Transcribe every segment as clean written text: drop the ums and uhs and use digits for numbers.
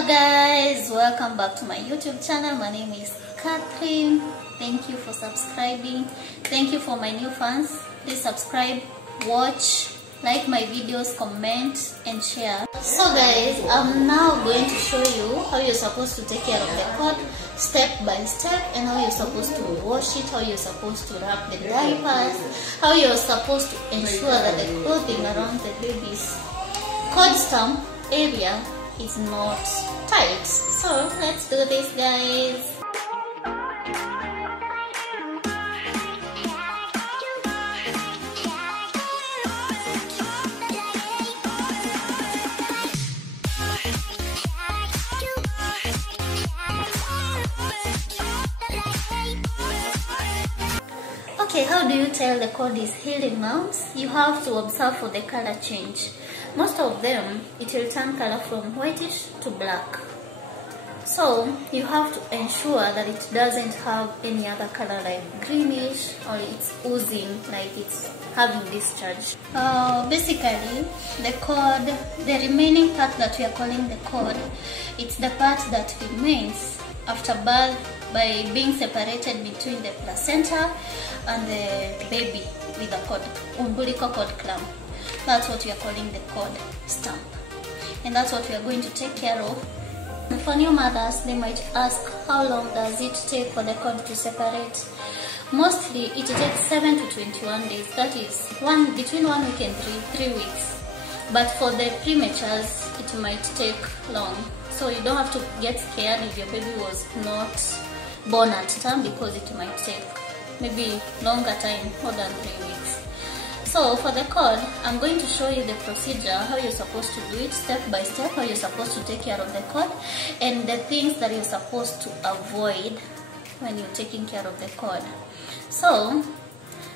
Hello guys, welcome back to my YouTube channel. My name is Catherine. Thank you for subscribing. Thank you for my new fans. Please subscribe, watch, like my videos, comment and share. So guys, I'm now going to show you how you're supposed to take care of the cord step by step, and how you're supposed to wash it, how you're supposed to wrap the diapers, how you're supposed to ensure that the clothing around the baby's cord stump area is not tight. So let's do this, guys. Okay, how do you tell the cord is healing, moms? You have to observe for the color change. Most of them, it will turn color from whitish to black. So you have to ensure that it doesn't have any other color like greenish, or it's oozing, like it's having discharge. Basically, the cord, the remaining part that we are calling the cord, it's the part that remains after birth by being separated between the placenta and the baby with the cord, umbilical cord clamp. That's what we are calling the cord stump, and that's what we are going to take care of. For new mothers, they might ask, how long does it take for the cord to separate? Mostly it takes 7 to 21 days. That is between 1 week and 3 weeks. But for the prematures, it might take long. So you don't have to get scared if your baby was not born at term, because it might take maybe longer time, more than 3 weeks. So for the cord, I'm going to show you the procedure, how you're supposed to do it step by step, how you're supposed to take care of the cord, and the things that you're supposed to avoid when you're taking care of the cord. So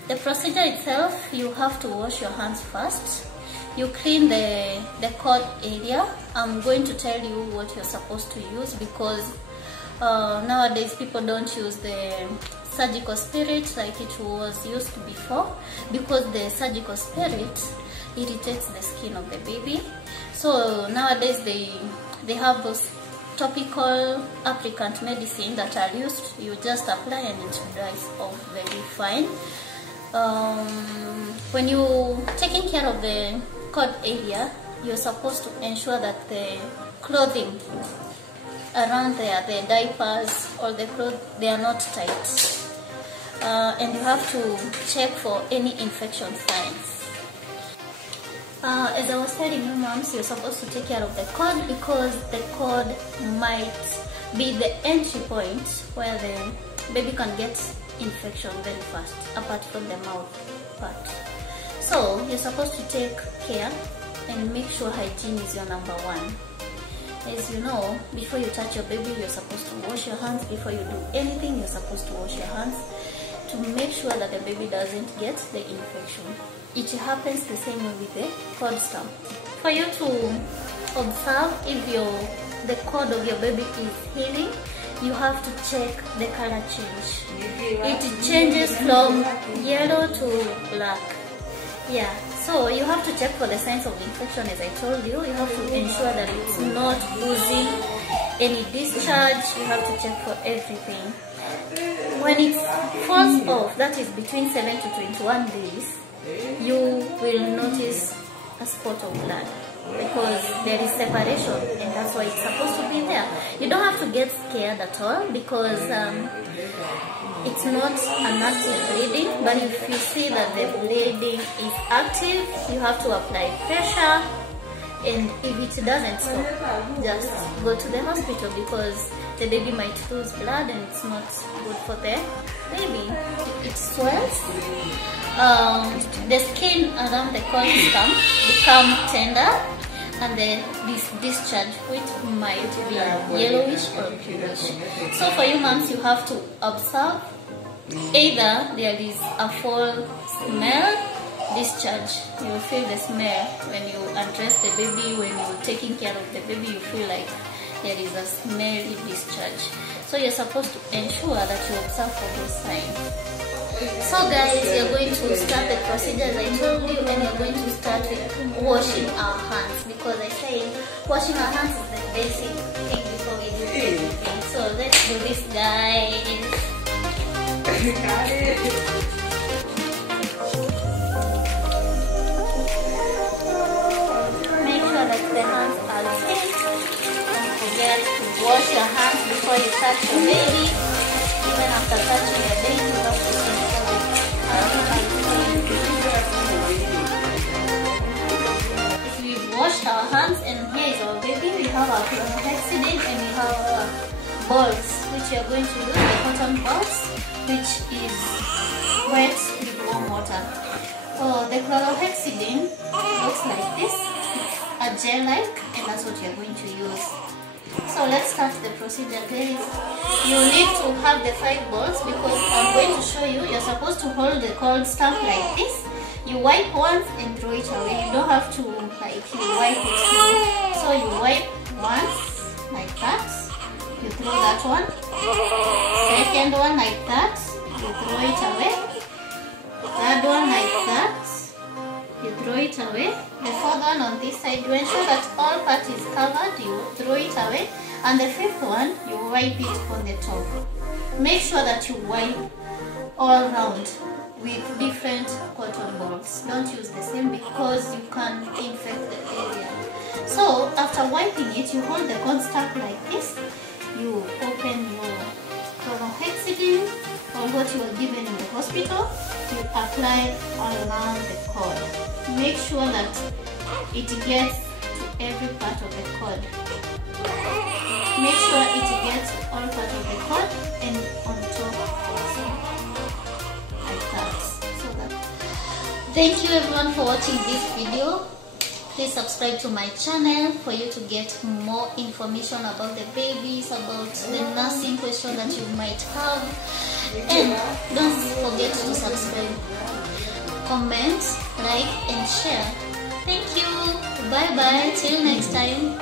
the procedure itself, you have to wash your hands first. You clean the cord area. I'm going to tell you what you're supposed to use, because nowadays people don't use the surgical spirit like it was used before, because the surgical spirit irritates the skin of the baby. So nowadays they have those topical applicant medicine that are used. You just apply and it dries off very fine. When you're taking care of the cord area, you're supposed to ensure that the clothing around there, the diapers or the clothes, they are not tight. And you have to check for any infection signs. As I was telling you, moms, you're supposed to take care of the cord, because the cord might be the entry point where the baby can get infection very fast, apart from the mouth part. So you're supposed to take care and make sure hygiene is your number one. As you know, before you touch your baby, you're supposed to wash your hands. Before you do anything, you're supposed to wash your hands to make sure that the baby doesn't get the infection. It happens the same way with the cord stump. For you to observe if the cord of your baby is healing, you have to check the color change. It changes from yellow to black. Yeah, so you have to check for the signs of infection. As I told you, you have to ensure that it's not oozing any discharge. You have to check for everything. When it falls off, that is between 7 to 21 days, you will notice a spot of blood, because there is separation, and that's why it's supposed to be there. You don't have to get scared at all, because it's not an active bleeding. But if you see that the bleeding is active, you have to apply pressure, and if it doesn't stop, just go to the hospital, because the baby might lose blood and it's not good for the baby. It swells. The skin around the cord stump become tender, and this discharge, which might be yellowish or greenish. So for you moms, you have to observe either there is a foul smell, discharge. You will feel the smell when you undress the baby, when you're taking care of the baby, you feel like there is a smelly discharge. So you're supposed to ensure that you observe for those signs. So guys, we are going to start the procedure as I told you, and we are going to start with washing our hands, because I say washing our hands is the basic thing before we do anything. So let's do this, guys. Got it. Make sure that the hands are clean. Don't forget to wash your hands before you touch your baby. Even after touching your baby, you have to ensure that if we've washed our hands, and here is our baby, we have our chlorhexidine and we have our balls, which we are going to use, the cotton balls, which is wet with warm water. So the chlorhexidine looks like this. It's a gel-like, and that's what you're going to use. So let's start the procedure, guys. You need to have the 5 balls, because I'm going to show you. You're supposed to hold the cold stuff like this. You wipe once and throw it away. You don't have to you wipe it through. So you wipe once like that. You throw that one. Second one like that. You throw it away. Third one like that. You throw it away. The fourth one on this side, you ensure that all part is covered, you throw it away. And the fifth one, you wipe it on the top. Make sure that you wipe all round with different cotton balls. Don't use the same, because you can infect the area. So after wiping it, you hold the corn stuff like this. You open your chlorhexidine, or what you were given in the hospital. You apply around the cord. Make sure that it gets to every part of the cord. Make sure it gets all part of the cord and on top also, like that. So that. Thank you everyone for watching this video. Please subscribe to my channel for you to get more information about the babies, about the nursing question that you might have. And don't forget to subscribe, comment, like and share. Thank you. Bye bye. Till next time.